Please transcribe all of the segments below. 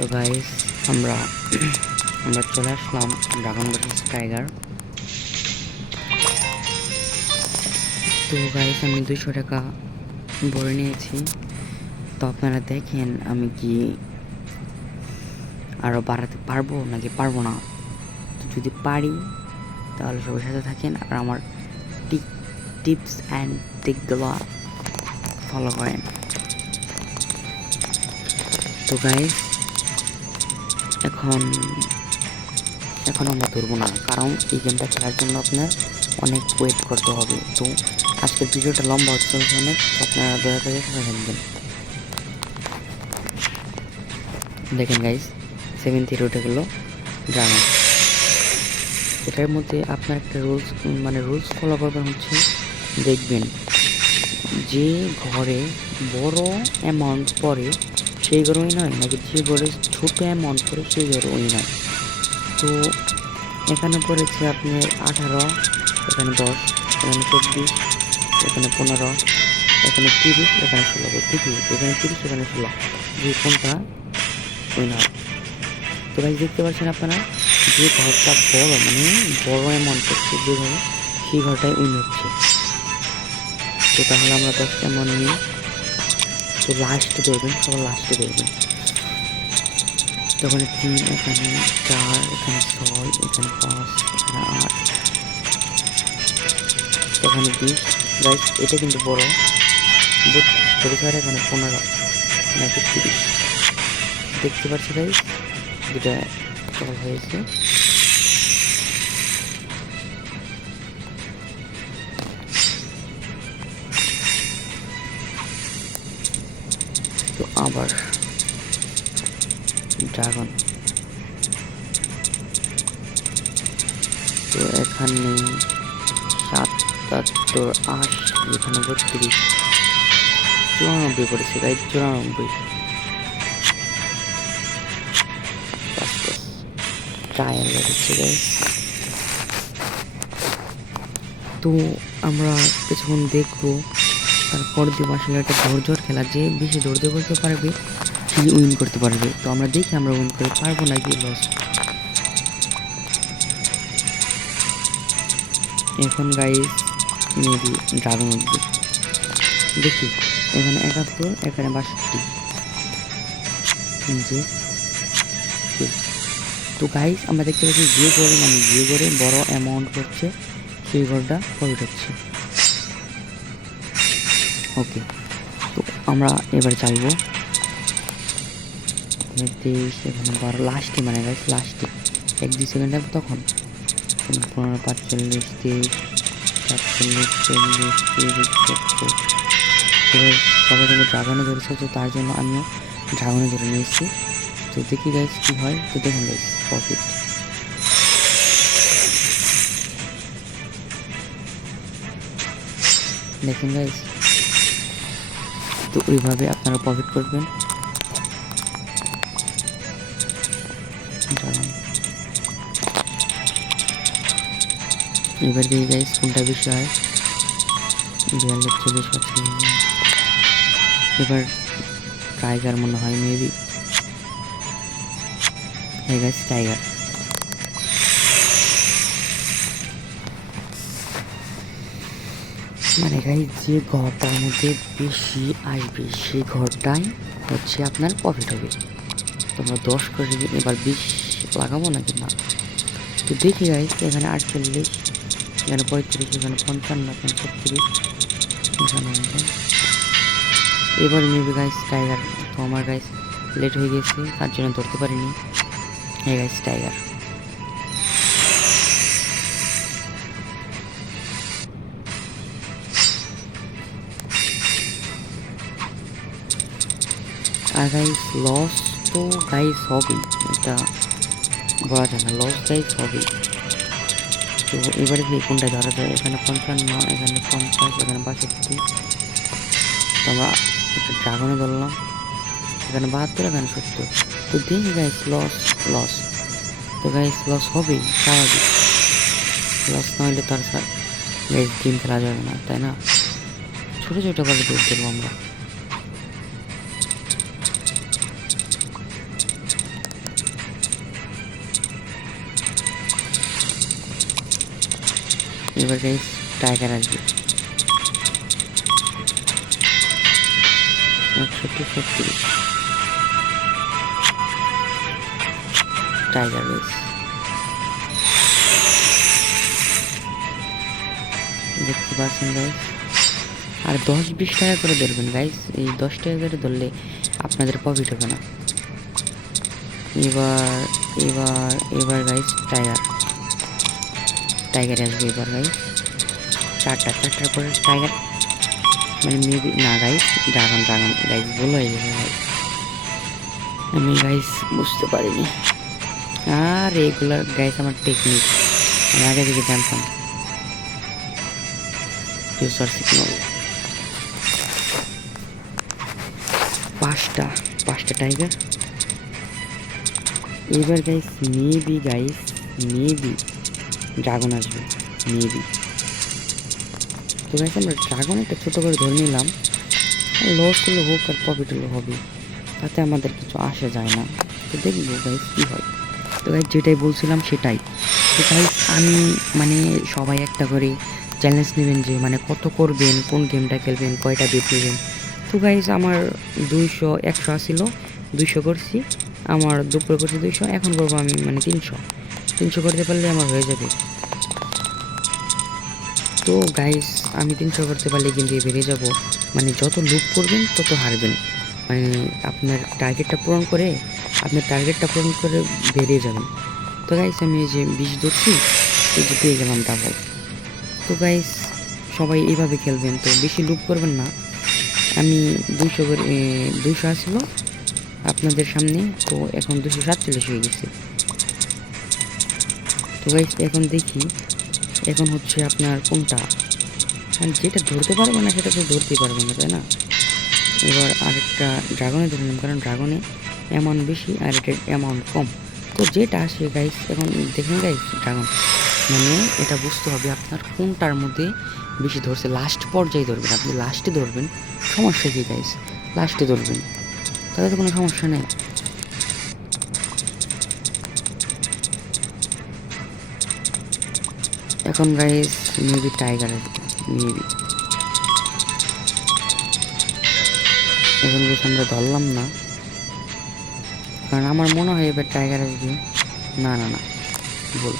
তো গাইস আমরা আমরা চলে আসলাম ড্রাগন ভার্সেস টাইগার। তো গাইস আমি 200 টাকা ভরে নিয়েছি। তো আপনারা দেখেন আমি কি আরও বাড়াতে পারবো নাকি পারবো না। তো যদি পারি তাহলে সবার সাথে থাকেন আর আমার টিপস অ্যান্ড ট্রিকগুলো ফলো করেন। তো গাইস এখন আমরা ধরবো না, কারণ এই গেমটা খেলার জন্য আপনার অনেক ওয়েট করতে হবে। তো আজকের ভিডিওটা লম্বা হচ্ছে অনেক, তো আপনারা দয়া করে সাথে থাকবেন। দেখেন গাইস 7-0 উঠে গেল ড্রাগন। এটার মধ্যে আপনার একটা রুলস ফলো করবেন হচ্ছে, দেখবেন যে ঘরে বড় অ্যামাউন্ট পড়ে সেই ঘরে নয়, নাকি যে ঘরে ছোট অ্যামাউন্ট পড়ে সেই ঘরে নয়। তো এখানে পড়েছে আপনার 18, এখানে 10, এখানে 24, এখানে 15, এখানে 30, এখানে 16। ঠিকই এখানে 30, এখানে 16, যে কোনটা উইনার। তো গাইস দেখতে পাচ্ছেন আপনারা যে ঘরটা বড় বড় অ্যামাউন্ট করছে যে ঘরে, সেই ঘরটাই উইন হচ্ছে। তো তাহলে আমরা 10 অ্যামাউন্ট নিই। তো লাস্টে ধরবেন, সবার লাস্টে ধরবেন। তখন 3, এখানে 4, এখানে 6, এখানে 5, এখানে 8, এখানে 20। গাইস এটা কিন্তু বড় 32, এখানে 15, নাকি 30। দেখতে পাচ্ছি গাইস দুটা সফল হয়েছে। তো আবার ড্রাগন, তো এখানে 77, 80, এখানে 32, 94 পড়েছে গাইস, 94। ট্রায়াল হচ্ছে গাইস। তো আমরা কিছুক্ষণ দেখবো, তারপর দেবো আসলে একটা ধৈর্যর খেলা, যে বেশি ধৈর্য করতে পারবে সে উইন করতে পারবে। তো আমরা দেখি আমরা উইন করতে পারবো নাকি লস। এখন গাইস মেবি ড্রাগন উঠবে, দেখি। এখানে 71, এখানে 62, যে তো গাইস আমরা দেখতে পাচ্ছি যে ঘরে বড় অ্যামাউন্ট করছে সেই ঘরটা প্রফিট হচ্ছে। ওকে, তো আমরা এবার চাইবো 23, এখানে 12, লাস্টে গাইস লাস্টে 1-2 সেকেন্ড লাগবে তখন 15, 45, 23, 47, 40, 30, 70। এবার সবাই কিন্তু ড্রাগনে ধরেছে, তো তার জন্য আমিও ড্রাগনে ধরে নিয়েছি। তো দেখি গাইস কি হয়। তো দেখুন গাইস প্রফিট, দেখুন গাইস। তো ওইভাবে আপনারা প্রফিট করবেন। এবার দেখি গাইস কোনটা বেশি হয়। 42, 40, এবার টাইগার মনে হয় মেবি। হ্যাঁ গাইস টাইগার। গাইস যে ঘরটার মধ্যে বেশি আসবে সেই ঘরটাই হচ্ছে আপনার প্রফিট হবে। তোমরা 10 করে এবার 20 লাগাবো নাকি না। তো দেখি গাইস এখানে 48, এখানে 35, এখানে 55, এখানে 36, এখানে এবার মেবি গাইস টাইগার। তো আমার গাইস লেট হয়ে গেছে, তার জন্য ধরতে পারিনি। এই গাইস টাইগার। আর গাইস লস তো গাইস হবেই, এটা বলা যায় না, লস গাইস হবেই। তো এবারে কি কোনটা ধরা যায়। এখানে 55, এখানে 50, এখানে 62। তো আমরা একটা ড্রাগনে ধরলাম, এখানে 72, এখানে 70। তো দেখি গাইস লস। তো গাইস লস হবেই, স্বাভাবিক। লস না হলে তার গাইস গেম খেলা যাবে না, তাই না। ছোটো ছোটো করে দৌড় দেবো আমরা। এবার গাইস টাইগার আসবে 136 টাইগার গাইস দেখতে পাচ্ছেন গাইস। আর 10-20 টাকা করে ধরবেন গাইস, এই 10 টাকা করে ধরলে আপনাদের প্রফিট হবে না। এবার এবার এবার গাইস টাইগার আসবে এবার গাইস। চারটার পরে টাইগার মানে মেবি না গাইস, ড্রাগন গাইস ভুল হয়ে গেছে গাইস, আমি গাইস বুঝতে পারিনি। আর এগুলার গাইস আমার টেকনিক আমি আগে থেকে জানতাম। ইউজার সিগন্যাল পাঁচটা টাইগার। এবার গাইস মেবি ড্রাগন আসবে মেবি। তো গাইস আমরা ড্রাগন একটা ছোটো করে ধরে নিলাম, লস হলে হোক আর প্রফিট হলে হবে, তাতে আমাদের কিছু আসে যায় না। তো দেখবো গাইস কী হয়। তো গাইস যেটাই বলছিলাম সেটাই। তো গাইস আমি মানে সবাই একটা করে চ্যালেঞ্জ নেবেন যে মানে কত করবেন, কোন গেমটা খেলবেন, কয়টা বেট নেবেন। তো গাইস আমার 100 আসছিল, 200 করছি, আমার দুপুরে করছি 200, এখন করবো আমি মানে 300 করতে পারলে আমার হয়ে যাবে। তো গাইস আমি 300 করতে পারলে কিন্তু বেরিয়ে যাব, মানে যত লুপ করবেন তত হারবেন, মানে আপনার টার্গেটটা পূরণ করে বেরিয়ে যাবেন। তো গাইস আমি এই যে 20 ধরছি, এই যে পেয়ে গেলাম ডাবল। তো গাইস সবাই এইভাবে খেলবেন, তো বেশি লুপ করবেন না। আমি 200 আসছিল আপনাদের সামনে, তো এখন 247 হয়ে গেছে। তো গাইস এখন দেখি, এখন হচ্ছে আপনার কোনটা মানে যেটা ধরতে পারবে না সেটা তো ধরতেই পারবে না, তাই না? এবার আরেকটা ড্রাগনে ধরে নিলাম, কারণ ড্রাগনে অ্যামাউন্ট বেশি আর এটার অ্যামাউন্ট কম। তো যেটা আসে গাইস এখন দেখুন গাইস, ড্রাগন মানে এটা বুঝতে হবে আপনার কোনটার মধ্যে বেশি ধরছে। লাস্ট পর্যায়ে ধরবেন, আপনি লাস্টে ধরবেন, সমস্যা কি গাইস, লাস্টে ধরবেন, তাহলে তো কোনো সমস্যা নেই। এখন গাইস মেবি টাইগার মেবি, এখন গাইস আমরা ধরলাম না, কারণ আমার মনে হয় এবার টাইগার আসবে। না বল।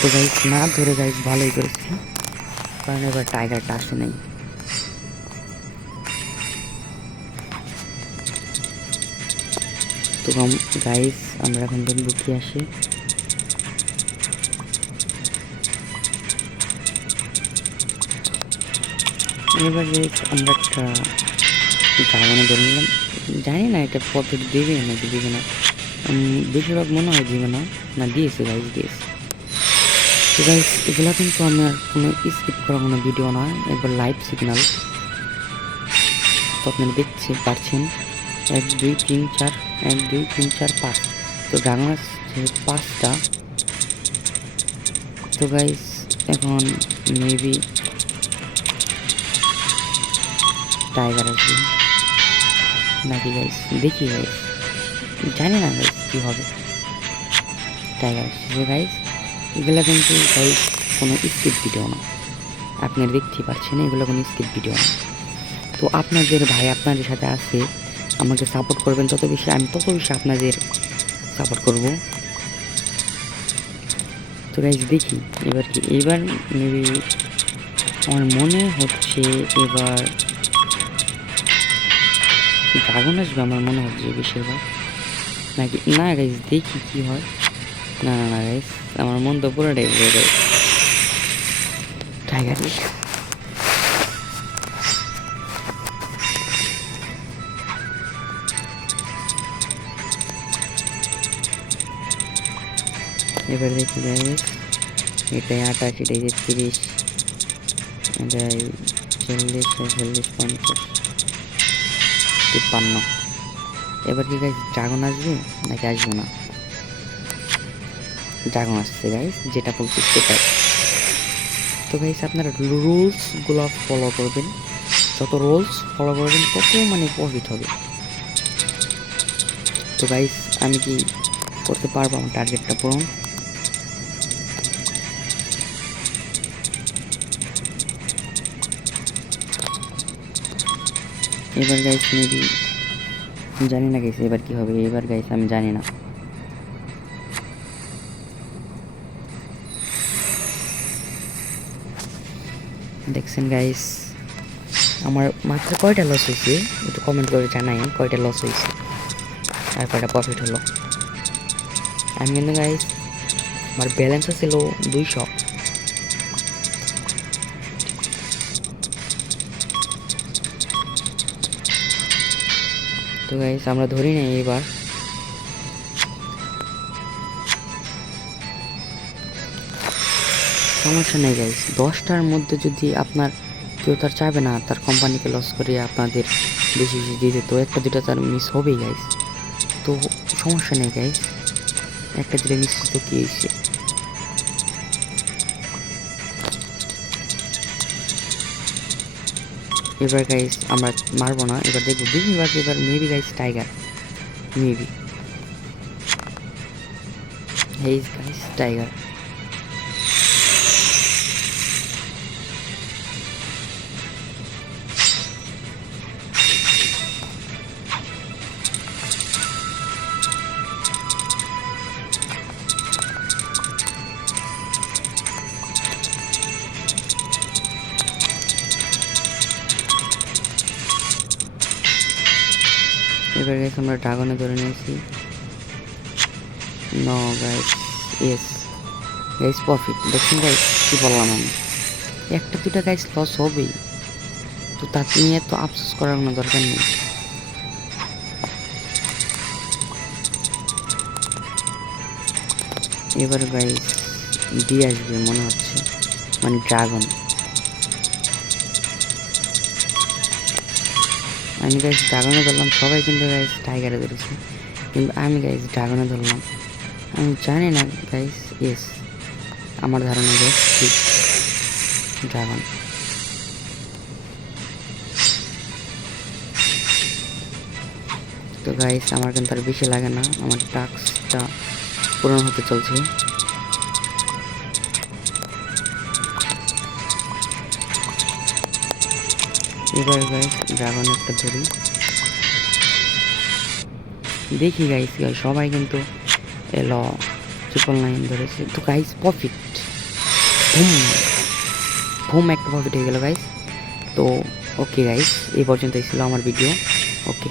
তো গাইস না ধরে গাইস ভালোই করেছি, কারণ এবার টাইগারটা আসে নাই। তো গাইস আমরা এখন দেখবো কি আসে। এবার গাইস আমরা একটা ড্রাগনে ধরে নিলাম, জানি না এটা প্রফিট দেবে নাকি দেবে না, বেশিরভাগ মনে হয় দেবে না দিয়েছে গাইস দিয়েছে। তো গাইস এগুলা কিন্তু আমার কোনো স্কিপ করা কোনো ভিডিও নয়, একবার লাইভ সিগন্যাল। তো আপনারা দেখতে পাচ্ছেন 1 2 3 4 1 2 3 4 5, তো ড্রাগন আছে 5টা। তো গাইস এখন মেবি টাইগার আসবে নাকি গাইস, দেখি গাইস, জানি না গাইস কী হবে। টাইগার আসছে গাইস, এগুলো কিন্তু গাইস কোনো স্কিপ ভিডিও না, আপনারা দেখতেই পাচ্ছেন এগুলো কোনো স্কিপ ভিডিও না। তো আপনাদের ভাই আপনাদের সাথে আছে, আমাকে সাপোর্ট করবেন তত বেশি, আমি তত বেশি আপনাদের সাপোর্ট করব। তো গাইস দেখি এবার কি, এবার মেবি আমার মনে হচ্ছে এবার ড্রাগন আসবে, আমার মনে হচ্ছে বেশিরভাগ নাকি না গাইস, দেখি কি হয়। না গাইস আমার মন তো পুরোটাই টাইগার। এবার দেখি গাইস, এটাই 28, এটাই 30, এটাই 40, 40, 50, 53। এবার কি গাইস ড্রাগন আসবে নাকি আসবে না? ড্রাগন আসছে গাইস, যেটা বলছি সেটাই। তো গাইস আপনারা রুলসগুলো ফলো করবেন, যত রুলস ফলো করবেন তত মানে প্রফিট হবে। তো গাইস আমি কি করতে পারবো আমার টার্গেটটা পূরণ? এবার গাইস মেবি জানি না গাইস এবার কি হবে, এবার গাইস আমি জানি না। দেখছেন গাইস আমার মাত্র কয়টা লস হয়েছে একটু কমেন্ট করে জানাই, কয়টা লস হয়েছে আর কয়টা প্রফিট হলো। আমি কিন্তু গাইস আমার ব্যালেন্স ছিল 200। তো গাইস আমরা ধরি নাই এবার। সমস্যা নেই গাইস, 10টার মধ্যে যদি আপনার কেউ তার চাইবে না তার কোম্পানিকে লস করে আপনাদের বেশি বেশি দিতে, তো একটা দুটা তার মিস হবেই গাইস। তো সমস্যা নেই গাইস, একটা দুটো মিস তো কি হয়েছে। এবার গাইস আমরা মারবো না, এবার দেখবো বেশিরভাগ এবার মেবি গাইস টাইগার, মেবি হেইজ গাইস টাইগার। এবার গাইস আমরা ড্রাগনে ধরে নিয়েছি। No guys, yes guys profit. দেখুন গাইস কি বললাম আমি, একটা দুটা গাইস লস হবেই, তো তা নিয়ে তো আফসোস করার কোনো দরকার নেই। এবার গাইস ডি আসবে মনে হচ্ছে, মানে ড্রাগন। আমি গাইস ড্রাগনে ধরলাম, সবাই কিন্তু গাইস টাইগারে ধরেছে, কিন্তু আমি গাইস ড্রাগনে ধরলাম। আমি জানি না গাইস, ইয়েস আমার ধারণা গাইস ঠিক ড্রাগন। তো গাইস আমার কিন্তু আর বেশি লাগে না, আমার টাস্কটা পূরণ হতে চলছে। এবার গাইস ড্রাগন একটা ধরি, দেখি গাইস সবাই কিন্তু এলো 999 ধরেছে। তো গাইস প্রফিট, বুম বুম একটা প্রফিট হয়ে গেল গাইস। তো ওকে গাইস এই পর্যন্তই ছিল আমার ভিডিও। ওকে।